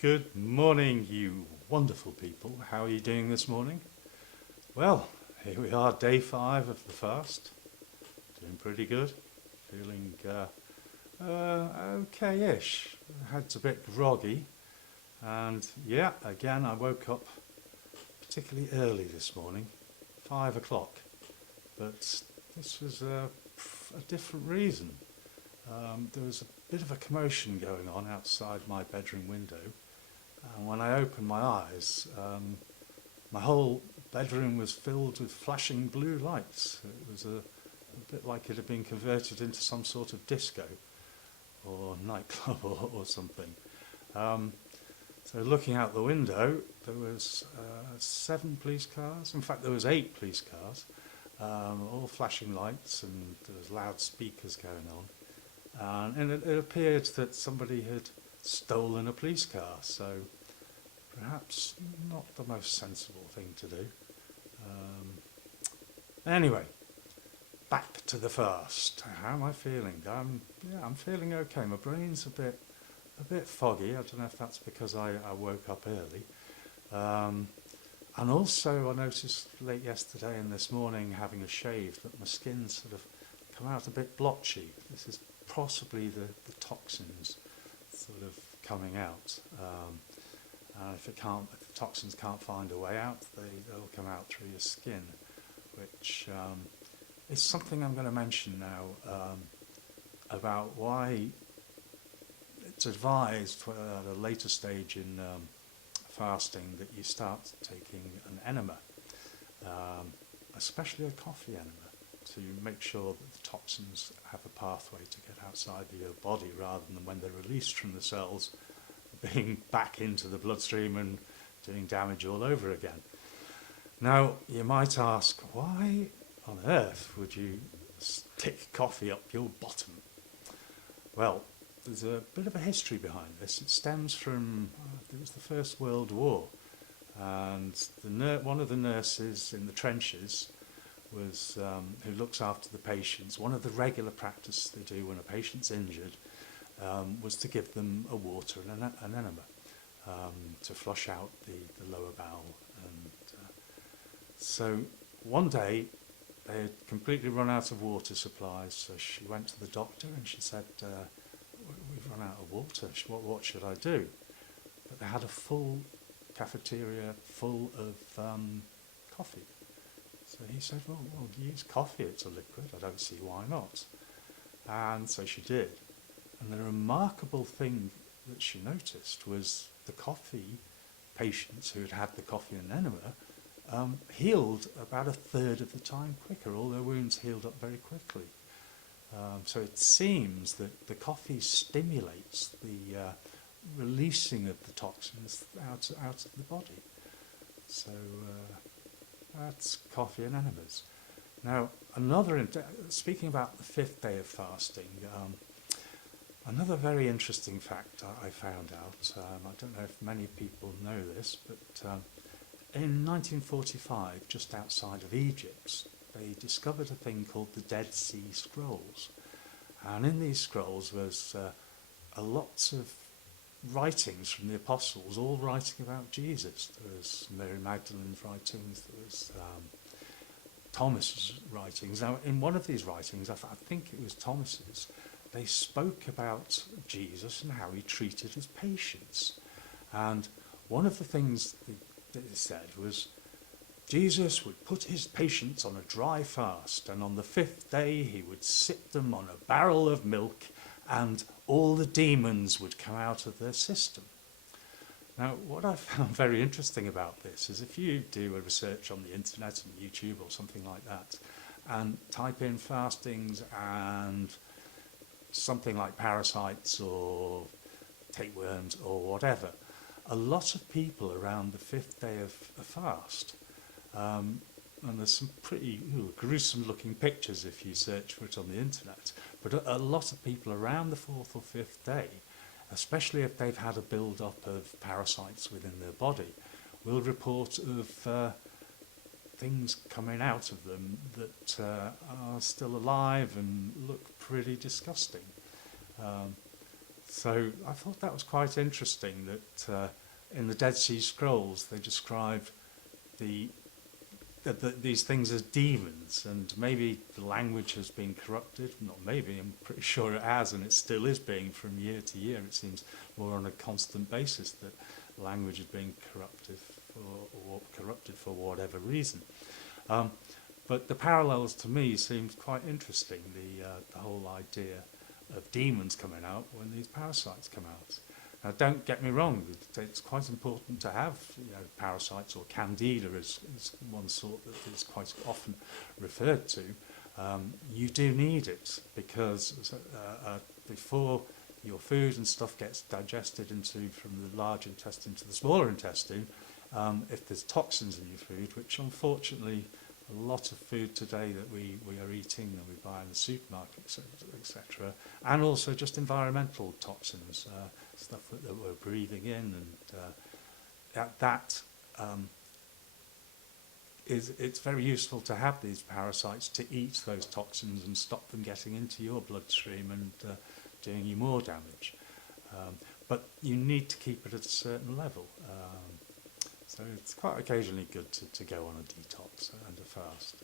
Good morning, you wonderful people. How are you doing this morning? Well, here we are, day 5 of the fast. Doing pretty good. Feeling okay-ish. Head's a bit groggy. And yeah, again, I woke up particularly early this morning, 5 o'clock. But this was a different reason. There was a bit of a commotion going on outside my bedroom window. And when I opened my eyes, my whole bedroom was filled with flashing blue lights. It was a bit like it had been converted into some sort of disco or nightclub or something. So looking out the window, there was 7 police cars. In fact, there was 8 police cars, all flashing lights, and there was loudspeakers going on. And it appeared that somebody had stolen a police car, so perhaps not the most sensible thing to do. Anyway, back to the fast. How am I feeling? I'm feeling okay. My brain's a bit foggy. I don't know if that's because I woke up early. And also I noticed late yesterday and this morning, having a shave, that my skin's sort of come out a bit blotchy. This is possibly the toxins sort of coming out. If the toxins can't find a way out, they'll come out through your skin, which is something I'm going to mention now about why it's advised at a later stage in fasting that you start taking an enema, especially a coffee enema, to make sure that the toxins have a pathway to get outside of your body rather than when they're released from the cells being back into the bloodstream and doing damage all over again. Now, you might ask, why on earth would you stick coffee up your bottom? Well, there's a bit of a history behind this. It stems from, it was the First World War, and one of the nurses in the trenches was who looks after the patients. One of the regular practice they do when a patient's injured was to give them a water and an enema to flush out the lower bowel. And so one day they had completely run out of water supplies, so she went to the doctor and she said, we've run out of water, what should I do? But they had a full cafeteria full of coffee. So he said, well, use coffee, it's a liquid, I don't see why not. And so she did. And the remarkable thing that she noticed was the coffee patients who had had the coffee and enema healed about a third of the time quicker. All their wounds healed up very quickly. So it seems that the coffee stimulates the releasing of the toxins out of the body. So that's coffee and enemas. Now, speaking about the 5th day of fasting, another very interesting fact I found out, I don't know if many people know this, but in 1945, just outside of Egypt, they discovered a thing called the Dead Sea Scrolls. And in these scrolls was a lots of writings from the apostles, all writing about Jesus. There was Mary Magdalene's writings, there was Thomas's writings. Now, in one of these writings, I think it was Thomas's, they spoke about Jesus and how he treated his patients. And one of the things that it said was, Jesus would put his patients on a dry fast, and on the 5th day he would sit them on a barrel of milk, and all the demons would come out of their system. Now, what I found very interesting about this is if you do a research on the internet and YouTube or something like that, and type in fastings and something like parasites or tapeworms or whatever, a lot of people around the 5th day of a fast, and there's some pretty gruesome looking pictures if you search for it on the internet, but a lot of people around the 4th or 5th day, especially if they've had a build-up of parasites within their body, will report of things coming out of them that are still alive and look pretty disgusting. So I thought that was quite interesting that in the Dead Sea Scrolls they describe these things as demons, and maybe the language has been corrupted. Not maybe, I'm pretty sure it has, and it still is being from year to year. It seems more on a constant basis that language is being corrupted for whatever reason. But the parallels to me seemed quite interesting. The whole idea of demons coming out when these parasites come out. Now, don't get me wrong, it's quite important to have parasites, or candida is one sort that is quite often referred to. You do need it because before your food and stuff gets digested from the large intestine to the smaller intestine, if there's toxins in your food, which unfortunately a lot of food today that we are eating and we buy in the supermarket, etc., and also just environmental toxins, stuff that we're breathing in, and it's very useful to have these parasites to eat those toxins and stop them getting into your bloodstream and doing you more damage. But you need to keep it at a certain level. So it's quite occasionally good to go on a detox and a fast.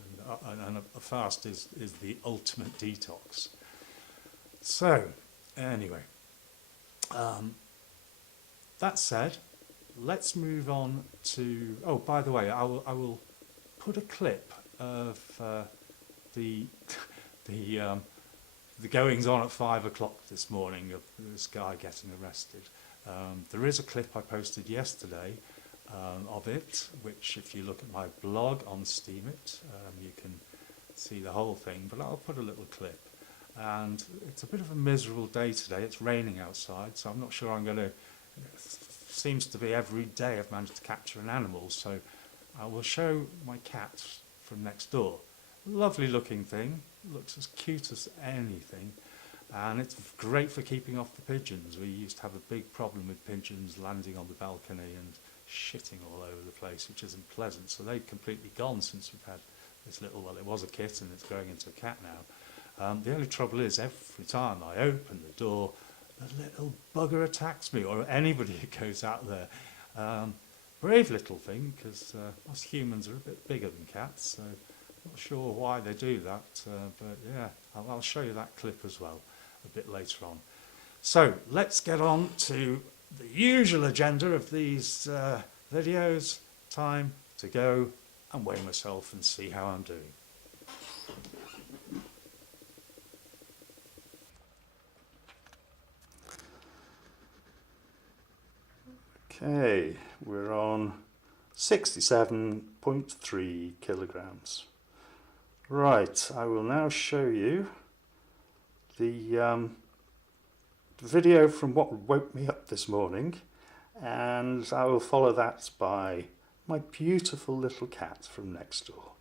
And a fast is the ultimate detox. So, anyway, that said, let's move on to... Oh, by the way, I will put a clip of the goings on at 5 o'clock this morning of this guy getting arrested. There is a clip I posted yesterday of it, which if you look at my blog on Steemit, you can see the whole thing, but I'll put a little clip. And it's a bit of a miserable day today. It's raining outside, so I'm not sure I'm going to... Seems to be every day I've managed to capture an animal, so I will show my cat from next door. Lovely looking thing, looks as cute as anything, and it's great for keeping off the pigeons. We used to have a big problem with pigeons landing on the balcony and shitting all over the place, which isn't pleasant, so they've completely gone since we've had this little, well, it was a kitten, it's growing into a cat now. The only trouble is every time I open the door, the little bugger attacks me, or anybody who goes out there. Brave little thing, because us humans are a bit bigger than cats, so not sure why they do that, but yeah, I'll show you that clip as well a bit later on. So let's get on to the usual agenda of these videos. Time to go and weigh myself and see how I'm doing. Okay, we're on 67.3 kilograms. Right, I will now show you the video from what woke me up this morning, and I will follow that by my beautiful little cat from next door.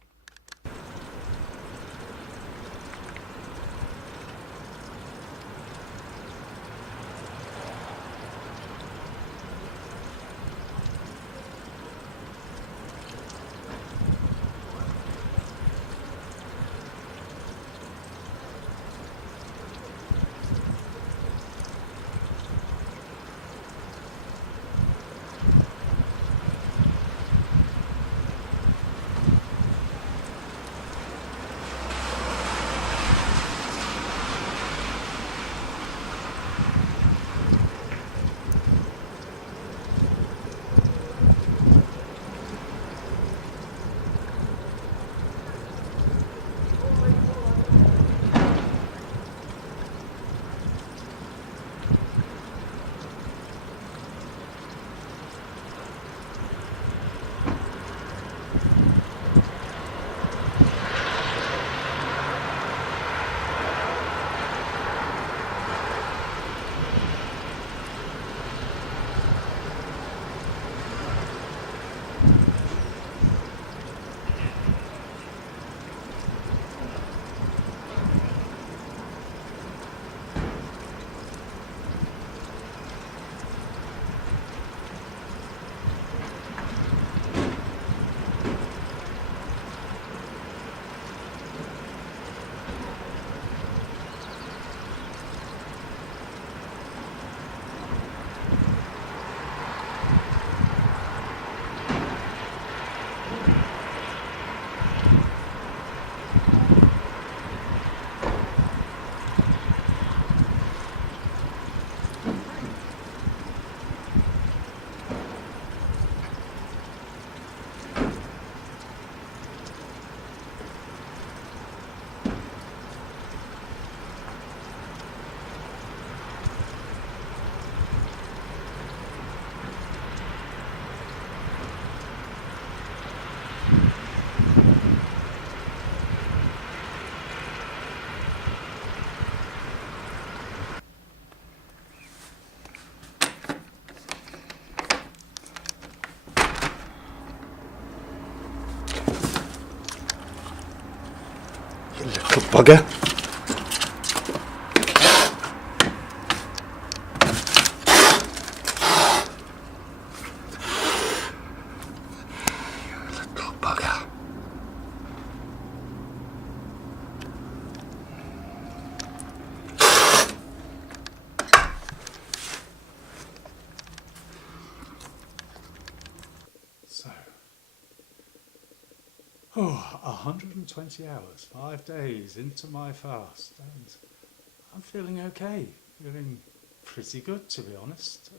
bugger. Little bugger. So, 120 hours, 5 days into my fast, and I'm feeling okay, feeling pretty good, to be honest.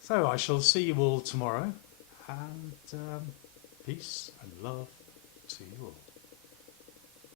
So I shall see you all tomorrow, and peace and love to you all.